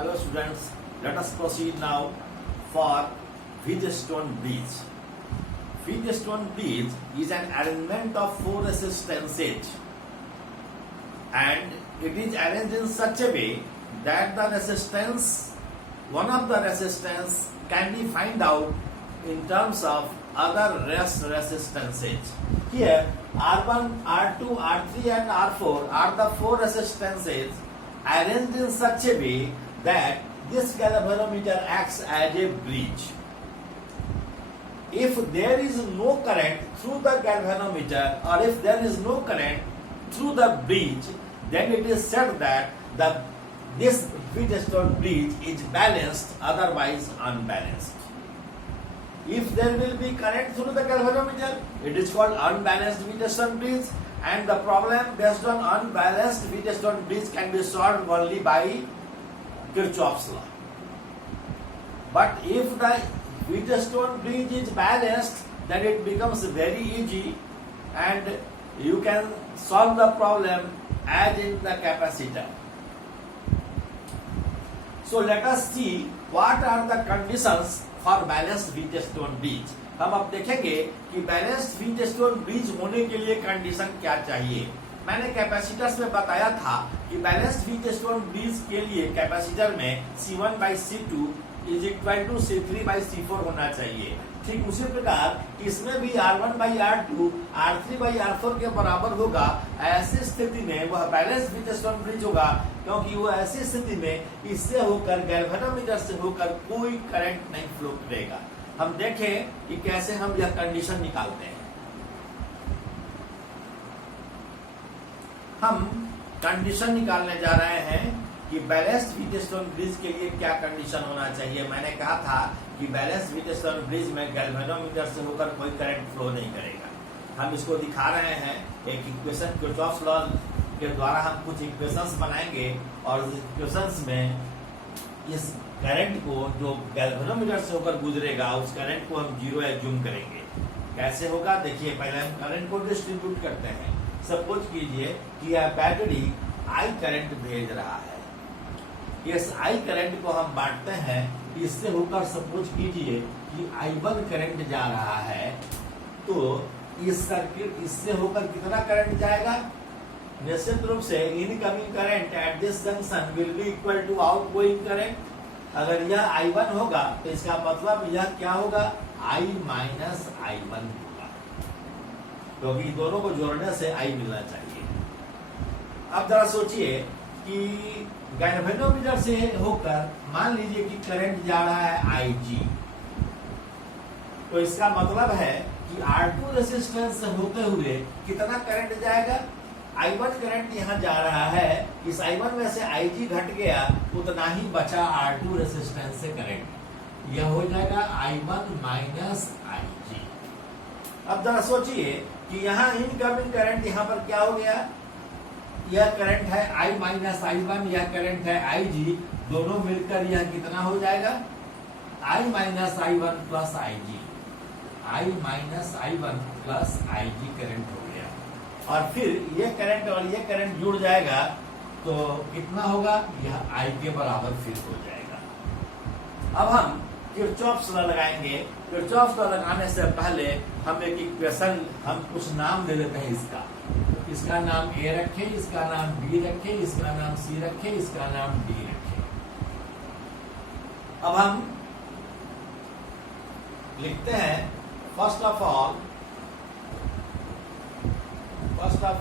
Hello students, let us proceed now for Wheatstone bridge. Wheatstone bridge is an arrangement of four resistances and it is arranged in such a way that the resistance, one of the resistance can be found out in terms of other resistances. Here R1, R2, R3 and R4 are the four resistances arranged in such a way that this galvanometer acts as a bridge. If there is no current through the galvanometer or if there is no current through the bridge, then it is said that this Wheatstone bridge is balanced, otherwise unbalanced. If there will be current through the galvanometer, it is called unbalanced Wheatstone bridge, and the problem based on unbalanced Wheatstone bridge can be solved only by Kirchhoff's law. But if the Wheatstone bridge is balanced, then it becomes very easy and you can solve the problem as in the capacitor. So let us see what are the conditions for balanced Wheatstone bridge. हम अब देखेंगे कि balanced Wheatstone bridge होने के लिए condition क्या चाहिए. मैंने कैपेसिटर्स में बताया था कि बैलेंस्ड Wheatstone ब्रिज के लिए कैपेसिटर में C1/C2 is equal to C3/C4 होना चाहिए. ठीक उसी प्रकार इसमें भी R1/R2 R3/R4 के बराबर होगा. ऐसी स्थिति में वह बैलेंस्ड Wheatstone ब्रिज होगा, क्योंकि वो ऐसी स्थिति में इससे होकर गैल्वेनोमीटर से होकर कोई करंट नहीं फ्लो करेगा. हम देखें कि कैसे हम यह कंडीशन निकालते हैं. हम कंडीशन निकालने जा रहे हैं कि बैलेंस्ड Wheatstone ब्रिज के लिए क्या कंडीशन होना चाहिए. मैंने कहा था कि बैलेंस्ड Wheatstone ब्रिज में गैल्वेनोमीटर से होकर कोई करंट फ्लो नहीं करेगा. हम इसको दिखा रहे हैं एक इक्वेशन, किर्चॉफ्स लॉ के द्वारा हम कुछ इक्वेशंस बनाएंगे और इस इक्वेशंस में इस करंट को जो गैल्वेनोमीटर से होकर गुजरेगा उस करंट को हम जीरो एज्यूम करेंगे. कैसे होगा देखिए. पहले हम करंट को डिस्ट्रीब्यूट करते हैं. सपोज कीजिए कि यह बैटरी आई करंट भेज रहा है. इस आई करंट को हम बांटते हैं. इससे होकर सपोज कीजिए कि I1 करंट जा रहा है, तो इस सर्किट इससे होकर कितना करंट जाएगा. निश्चित रूप से incoming current at this junction will be equal to outgoing current. अगर यह I1 होगा तो इसका मतलब यह क्या होगा, I माइनस I1 होगा, क्योंकि तो दोनों को जोड़ने से I मिलना चाहिए. अब जरा सोचिए कि गैल्वेनोमीटर से होकर मान लीजिए कि करंट जा रहा है IG, तो इसका मतलब है कि R2 रेजिस्टेंस से होते हुए कितना करंट जाएगा. I1 करंट यहाँ जा रहा है. इस I1 में से IG घट गया, उतना ही बचा R2 रेजिस्टेंस से करंट. यह हो जाएगा I1 माइनस IG. अब जरा सोचिए कि यहाँ इनकमिंग करंट यहाँ पर क्या हो गया. यह करंट है I माइनस I1, यह करंट है IG. दोनों मिलकर यह कितना हो जाएगा, I minus I1 plus IG. I minus I1 plus IG current हो गया. और फिर ये करंट और ये करंट जुड़ जाएगा तो कितना होगा, यह I के बराबर फिर हो जाएगा. अब हम किर्चॉफ्स लॉ लगाएंगे. किर्चॉफ्स लॉ लगाने से पहले हम एक इक्वेशन, हम कुछ नाम दे देते हैं. इसका नाम A रखें, इसका नाम B रखें, इसका नाम C रखें, इसका नाम D रखें. अब हम लिखते हैं first of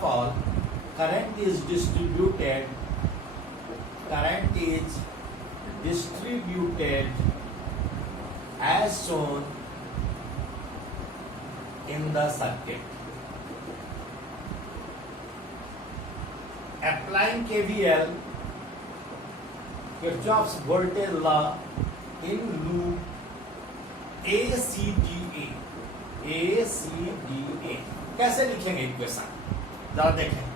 all current is distributed as shown in the circuit. Applying KVL, Kirchhoff's voltage law, in loop ACDA. कैसे लिखेंगे इक्वेशन, जरा देखें.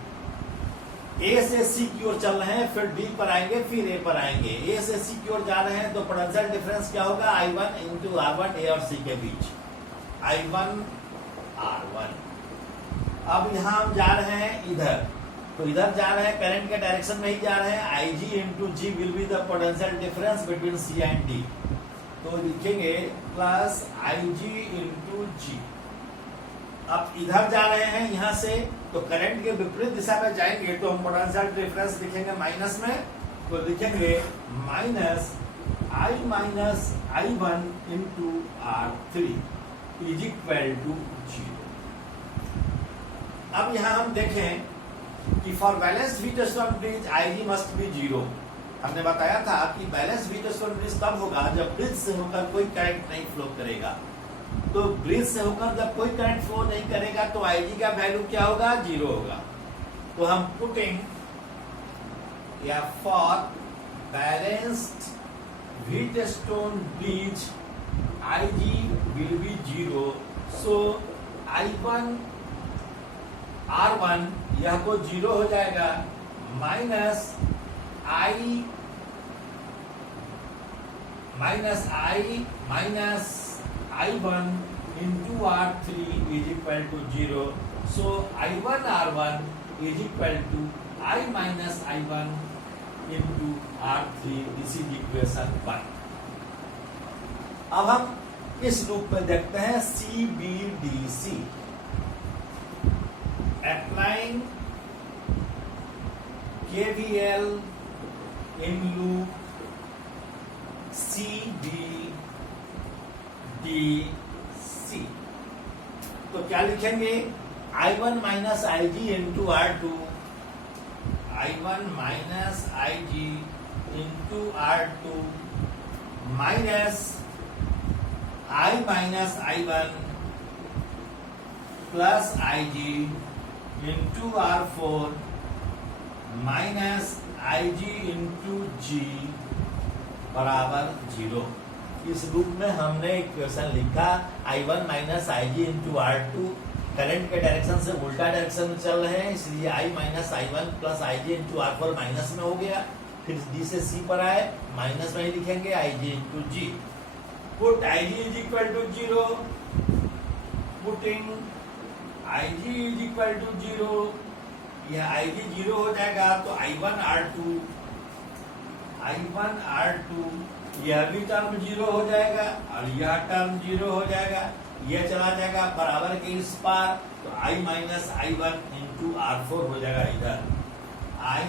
A से C की ओर चल रहे हैं, फिर D पर आएंगे, फिर A पर आएंगे. A से C की ओर जा रहे हैं तो पोटेंशियल डिफरेंस क्या होगा, I1 इंटू R1 A और C के बीच. I1 R1. अब यहाँ हम जा रहे हैं इधर, तो इधर जा रहे हैं, करंट के डायरेक्शन में ही जा रहे हैं। I G into G will be the potential difference between C and D. तो लिखेंगे प्लस आई जी इंटू जी। अब इधर जा रहे हैं यहाँ से, तो करंट के विपरीत दिशा में जाएंगे तो हम पोटेंशियल डिफरेंस लिखेंगे माइनस में। तो लिखेंगे minus I one into R three is equal to 0। अब यहाँ हम देखें कि for balance Wheatstone bridge I G must be 0। हमने बताया था कि बैलेंस व्हीटस्टोन ब्रिज तब होगा जब ब्रिज से होकर कोई करंट नहीं फ्लो करेगा। तो ब्रिज से होकर जब कोई करंट फ्लो नहीं करेगा तो आई जी का वैल्यू क्या होगा? 0 होगा। तो हम पुटिंग या for balanced Wheatstone bridge I G will be 0। So I1 R1 यह तो 0 हो जाएगा, minus I1 into R3 is equal to 0. So I1 R1 is equal to I minus I1 into R3. This is equation 1. अब हम इस loop में देखते हैं CBDC. Applying KVL in loop CBDC. तो क्या लिखेंगे? I1 minus IG into R2, I1 minus IG into R2 minus I minus I1 plus IG into R4 minus IG into G बराबर 0। इस रूप में हमने इक्वेशन लिखा I1 minus IG into R2। Current के डायरेक्शन से उल्टा डायरेक्शन में चल रहे हैं, इसलिए I minus I1 plus IG into R4 minus में हो गया। फिर D से C पर आए, माइनस में ही लिखेंगे IG into G। Put IG is equal to 0, putting IG is equal to 0, यह IG 0 हो जाएगा तो I1 R2 यह भी टर्म 0 हो जाएगा और यह टर्म 0 हो जाएगा, यह चला जाएगा बराबर के इस पार, तो I minus I1 into R4 हो जाएगा इधर, I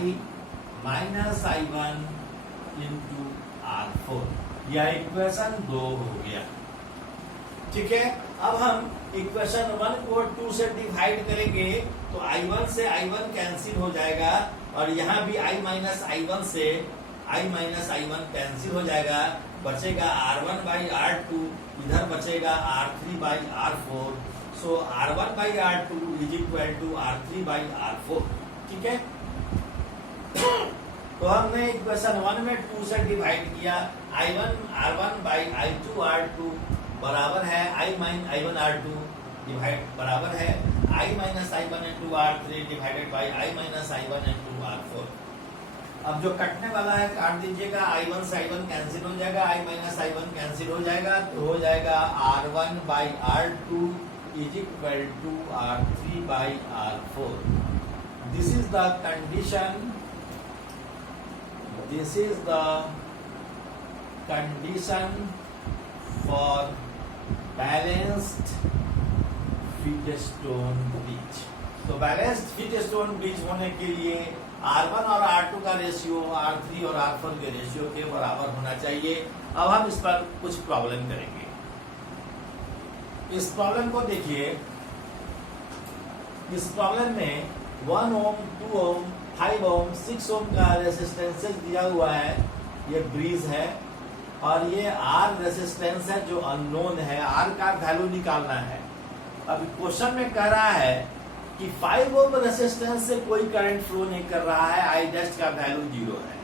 minus I1 into R4। यह इक्वेशन 2 हो गया। ठीक है, अब हम इक्वेशन 1 को 2 से डिवाइड करेंगे तो I1 से I1 कैंसिल हो जाएगा और यहाँ भी I माइनस I1 से I माइनस I1 कैंसिल हो जाएगा, बचेगा R1 बाई R2, इधर बचेगा R3 by R4। So R1 by R2 is equal to R3 by R4। ठीक है, तो हमने इक्वेशन 1 में 2 से डिवाइड किया। I1 R1 by I2 R2 बराबर है I1 R2 डिवाइड बराबर है I minus I1 into R3 divided by I minus I1 into R4। अब जो कटने वाला है काट दीजिएगा, I1 से I1 कैंसिल हो जाएगा, I माइनस I1 कैंसिल हो जाएगा, तो हो जाएगा R1 by R2 is equal to R3 by R4। This is the condition for balanced Wheatstone bridge. तो बैलेंस्ड व्हीटस्टोन ब्रिज होने के लिए R1 और R2 का रेशियो R3 और R4 के रेशियो के बराबर होना चाहिए। अब हम इस पर कुछ प्रॉब्लम करेंगे। इस प्रॉब्लम को देखिए, इस प्रॉब्लम में 1 ओम, 2 ओम, 5 ओम, 6 ओम का रेसिस्टेंसेस दिया हुआ है। ये ब्रिज है और ये R रेसिस्टेंस है जो अननोन है, R का वैल्यू निकालना है। अब क्वेश्चन में कह रहा है कि 5 ओम रेसिस्टेंस से कोई करंट फ्लो नहीं कर रहा है, I डैश का वैल्यू 0 है,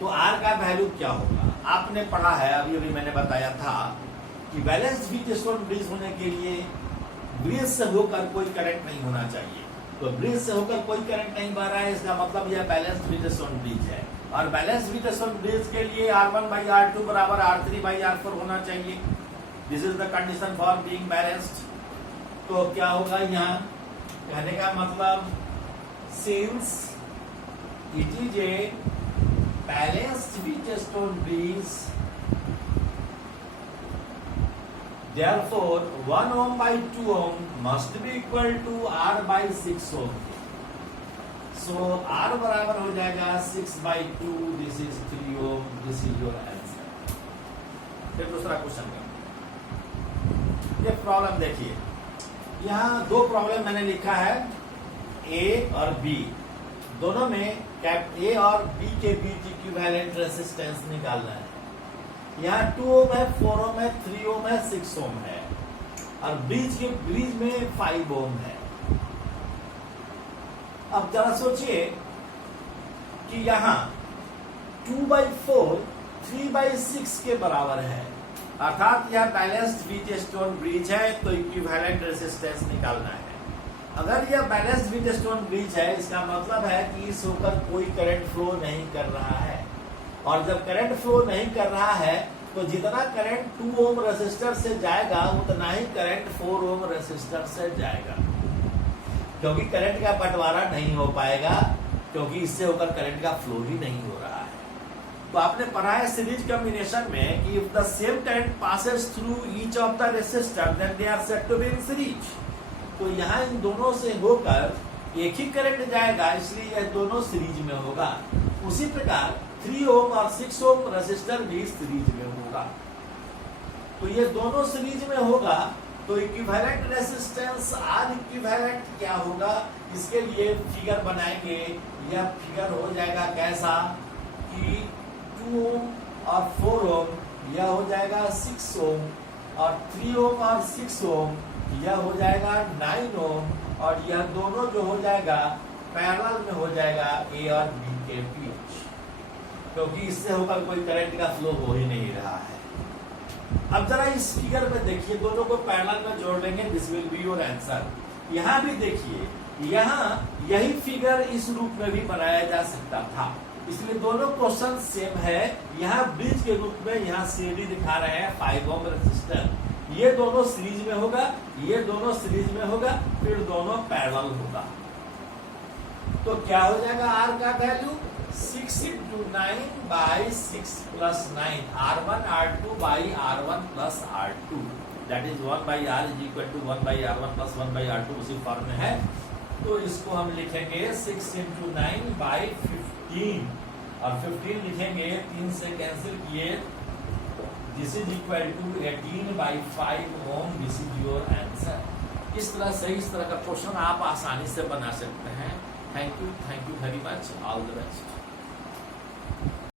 तो R का वैल्यू क्या होगा? आपने पढ़ा है, अभी अभी मैंने बताया था कि बैलेंस्ड व्हीटस्टोन ब्रिज होने के लिए ब्रिज से होकर कोई करंट नहीं होना चाहिए। तो ब्रिज से होकर कोई करंट नहीं बह रहा है, इसका मतलब यह बैलेंस्ड व्हीटस्टोन ब्रिज है। और बैलेंस्ड व्हीटस्टोन ब्रिज के लिए R1 बाई R2 बराबर R3 बाई R4 होना चाहिए। This is the condition for being balanced. तो क्या होगा यहाँ? कहने का मतलब since it is a balanced Wheatstone bridge, therefore 1 ohm by 2 ohm must be equal to R by 6 ohm. So R बराबर हो जाएगा 6 by 2, this is 3 ohm, this is your answer. फिर दूसरा क्वेश्चन का ये प्रॉब्लम देखिए, यहाँ दो प्रॉब्लम मैंने लिखा है, ए और बी दोनों में कैप ए और बी के बीच इक्विवेलेंट रेजिस्टेंस निकालना है। यहाँ 2 ओम है, 4 ओम है, 3 ओम है, 6 ओम है और ब्रिज में 5 ओम है। अब जरा सोचिए कि यहाँ 2/4 3/6 के बराबर है, अर्थात यह बैलेंस्ड व्हीटस्टोन ब्रिज है तो इक्विवेलेंट रेजिस्टेंस निकालना है। अगर यह बैलेंस्ड व्हीटस्टोन ब्रिज है, इसका मतलब है कि इस होकर कोई करंट फ्लो नहीं कर रहा है, और जब करंट फ्लो नहीं कर रहा है तो जितना करंट 2 ओम रेजिस्टर से जाएगा उतना ही करंट 4 ओम रेजिस्टर से जाएगा, क्योंकि करंट का बंटवारा नहीं हो पाएगा, क्योंकि इससे होकर करंट का फ्लो ही नहीं हो रहा है। तो आपने पढ़ा है सीरीज कॉम्बिनेशन में कि if the same current passes through each of the resistor then they are said to be in series. तो यहाँ इन दोनों से होकर एक ही करंट जाएगा, इसलिए यह दोनों सीरीज में होगा। उसी प्रकार 3 ओम और 6 ओम रेजिस्टर भी सीरीज में होगा। तो ये दोनों सीरीज में होगा तो इक्विवेलेंट रेजिस्टेंस आर इक्विवेलेंट क्या होगा, इसके लिए फिगर बनाएंगे। यह फिगर हो जाएगा कैसा कि 2 ओम और 4 ओम यह हो जाएगा 6 ओम, और 3 ओम और 6 ओम यह हो जाएगा 9 ओम, और यह दोनों जो हो जाएगा पैरेलल में हो जाएगा ए और बी के बीच, क्योंकि इससे होकर कोई करंट का फ्लो हो ही नहीं रहा है। अब जरा इस फिगर में देखिए, दोनों को पैरेलल में जोड़ लेंगे, this will be your answer. यहाँ भी देखिए, यहाँ यही फिगर इस रूप में भी बनाया जा सकता था, इसलिए दोनों क्वेश्चन सेम है। यहाँ ब्रिज के रूप में यहाँ सीडी दिखा रहे हैं 5 ओम रेजिस्टर, ये दोनों सीरीज में होगा, ये दोनों सीरीज में होगा, फिर दोनों पैरेलल होगा। तो क्या हो जाएगा आर का value 6 into 9 by 6 plus 9, R1 R2 by R1 plus R2, that is 1 by R is equal to 1 by R1 plus 1 by R2, उसी फॉर्म में है। तो इसको हम लिखेंगे 6 into 9 by 15, और 15 लिखेंगे, 3 से कैंसिल किए, this is equal to 18 by 5 ohm, this is your answer. इस तरह से इस तरह का क्वेश्चन आप आसानी से बना सकते हैं। Thank you very much, all the best.